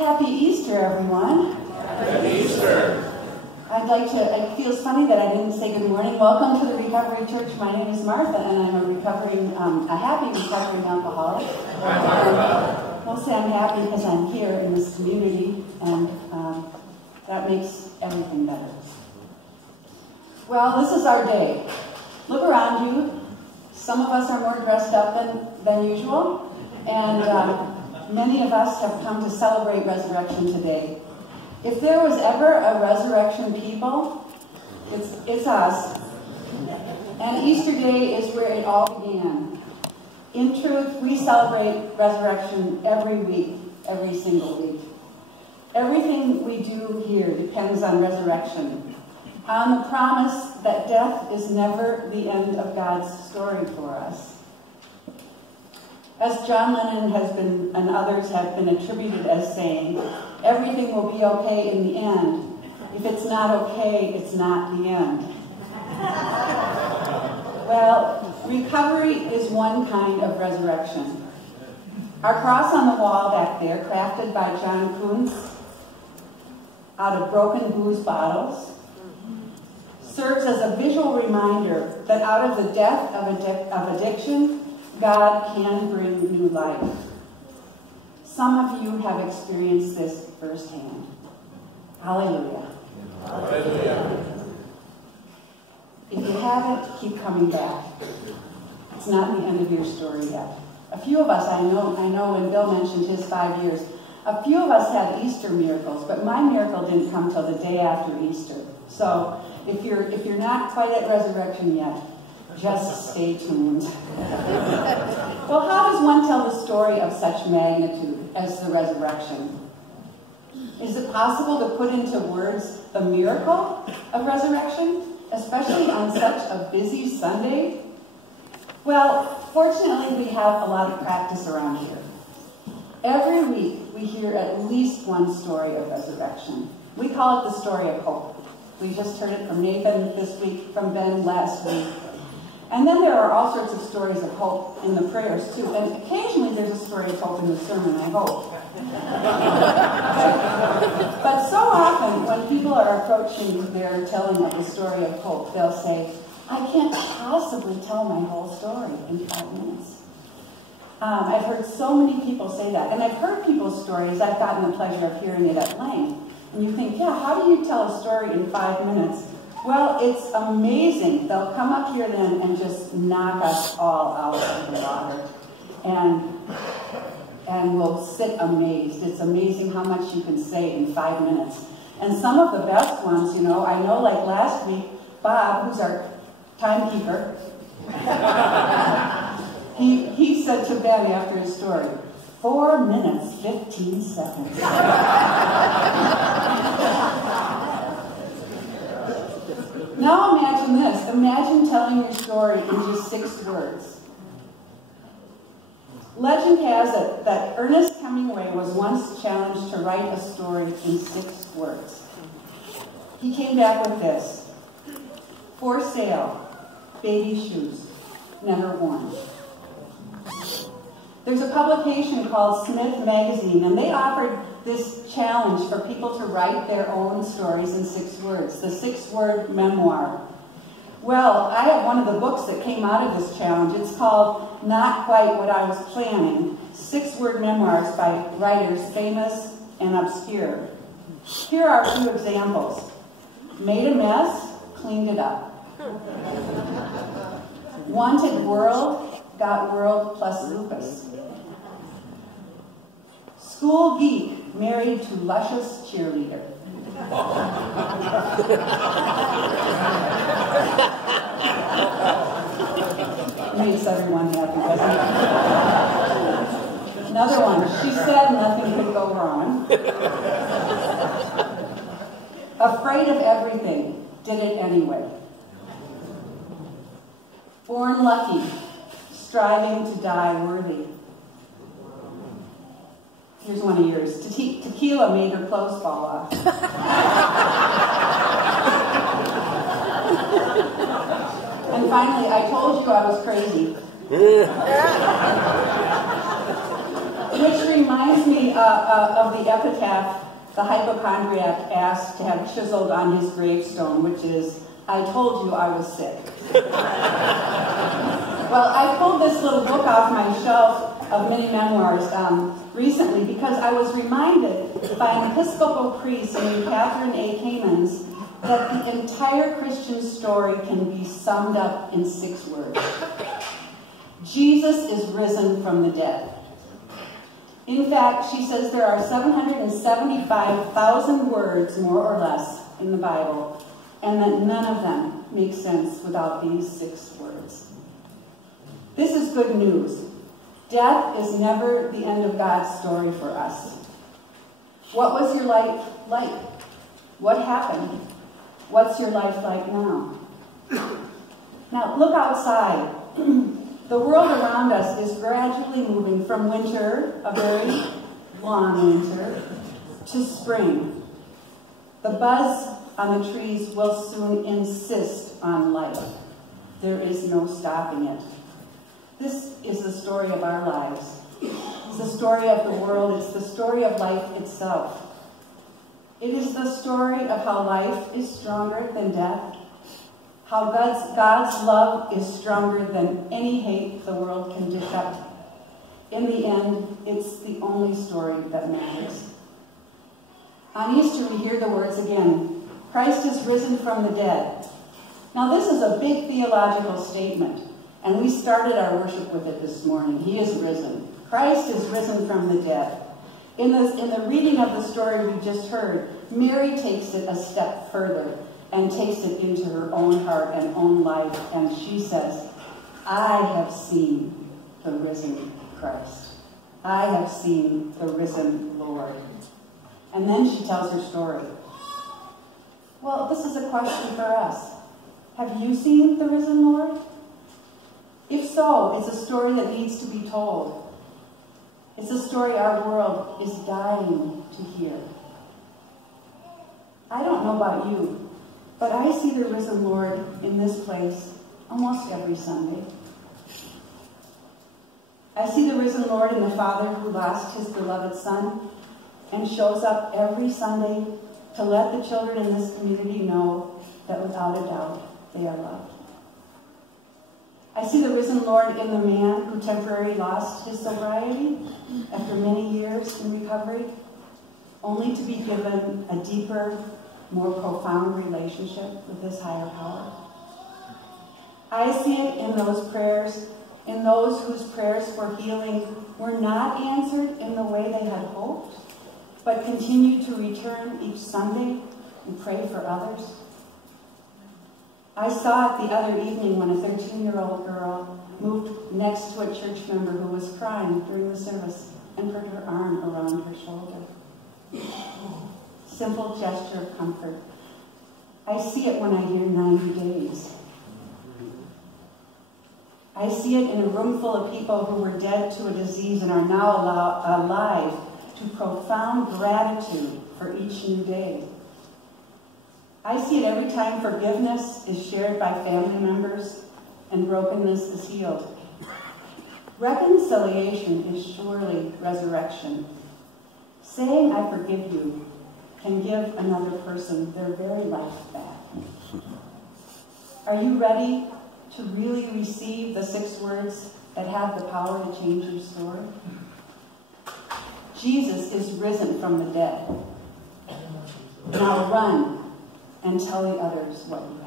Happy Easter, everyone. Happy Easter. It feels funny that I didn't say good morning. Welcome to the Recovery Church. My name is Martha, and I'm a happy recovering alcoholic. Hi, Martha. Mostly I'm happy because I'm here in this community, and that makes everything better. Well, this is our day. Look around you. Some of us are more dressed up than usual, and many of us have come to celebrate resurrection today. If there was ever a resurrection people, it's us. And Easter Day is where it all began. In truth, we celebrate resurrection every week, every single week. Everything we do here depends on resurrection, on the promise that death is never the end of God's story for us. As John Lennon and others have been attributed as saying, everything will be okay in the end. If it's not okay, it's not the end. Well, recovery is one kind of resurrection. Our cross on the wall back there, crafted by John Kuntz out of broken booze bottles, serves as a visual reminder that out of the death of addiction, God can bring new life. Some of you have experienced this firsthand. Hallelujah. Hallelujah. If you haven't, keep coming back. It's not the end of your story yet. A few of us, I know when Bill mentioned his 5 years, a few of us had Easter miracles, but my miracle didn't come till the day after Easter. So if you're not quite at resurrection yet, just stay tuned. Well, how does one tell the story of such magnitude as the resurrection? Is it possible to put into words the miracle of resurrection, especially on such a busy Sunday? Well, fortunately, we have a lot of practice around here. Every week, we hear at least one story of resurrection. We call it the story of hope. We just heard it from Nathan this week, from Ben last week. And then there are all sorts of stories of hope in the prayers, too. And occasionally there's a story of hope in the sermon, I hope. But so often, when people are approaching their telling of the story of hope, they'll say, I can't possibly tell my whole story in 5 minutes. I've heard so many people say that. And I've heard people's stories. I've gotten the pleasure of hearing it at length. And you think, yeah, how do you tell a story in 5 minutes? Well, it's amazing. They'll come up here then and just knock us all out of the water. And we'll sit amazed. It's amazing how much you can say in 5 minutes. And some of the best ones, I know like last week, Bob, who's our timekeeper, he said to Ben after his story, 4 minutes, 15 seconds. Now imagine this. Imagine telling your story in just 6 words. Legend has it that Ernest Hemingway was once challenged to write a story in 6 words. He came back with this: for sale, baby shoes, never worn. There's a publication called Smith Magazine, and they offered this challenge for people to write their own stories in 6 words, the 6-word memoir. Well, I have one of the books that came out of this challenge. It's called Not Quite What I Was Planning, 6-word memoirs by writers famous and obscure. Here are a few examples. Made a mess, cleaned it up. Wanted world, got world plus lupus. School geek, married to luscious cheerleader. Makes everyone happy, doesn't it? Another one, she said nothing could go wrong. Afraid of everything, did it anyway. Born lucky, striving to die worthy. Here's one of yours. Tequila made her clothes fall off. And finally, I told you I was crazy. Which reminds me of the epitaph, the hypochondriac asked to have chiseled on his gravestone, which is, "I told you I was sick." Well, I pulled this little book off my shelf of mini memoirs recently because I was reminded by an Episcopal priest named Catherine A. Kamens that the entire Christian story can be summed up in 6 words. Jesus is risen from the dead. In fact, she says there are 775,000 words, more or less, in the Bible, and that none of them make sense without these 6 words. This is good news. Death is never the end of God's story for us. What was your life like? What happened? What's your life like now? Now, look outside. The world around us is gradually moving from winter, a very long winter, to spring. The buzz on the trees will soon insist on life. There is no stopping it. This is the story of our lives. It's the story of the world. It's the story of life itself. It is the story of how life is stronger than death, how God's love is stronger than any hate the world can dish up. In the end, it's the only story that matters. On Easter, we hear the words again, Christ is risen from the dead. Now, this is a big theological statement, and we started our worship with it this morning. He is risen. Christ is risen from the dead. In the reading of the story we just heard, Mary takes it a step further and takes it into her own heart and own life, and she says, I have seen the risen Christ. I have seen the risen Lord. And then she tells her story. Well, this is a question for us. Have you seen the risen Lord? If so, it's a story that needs to be told. It's a story our world is dying to hear. I don't know about you, but I see the risen Lord in this place almost every Sunday. I see the risen Lord in the Father who lost his beloved Son and shows up every Sunday to let the children in this community know that without a doubt they are loved. I see the risen Lord in the man who temporarily lost his sobriety after many years in recovery, only to be given a deeper, more profound relationship with his higher power. I see it in those prayers, in those whose prayers for healing were not answered in the way they had hoped, but continue to return each Sunday and pray for others. I saw it the other evening when a 13-year-old girl moved next to a church member who was crying during the service and put her arm around her shoulder. Simple gesture of comfort. I see it when I hear 90 days. I see it in a room full of people who were dead to a disease and are now alive to profound gratitude for each new day. I see it every time forgiveness is shared by family members and brokenness is healed. Reconciliation is surely resurrection. Saying I forgive you can give another person their very life back. Are you ready to really receive the 6 words that have the power to change your story? Jesus is risen from the dead. Now run and tell the others what you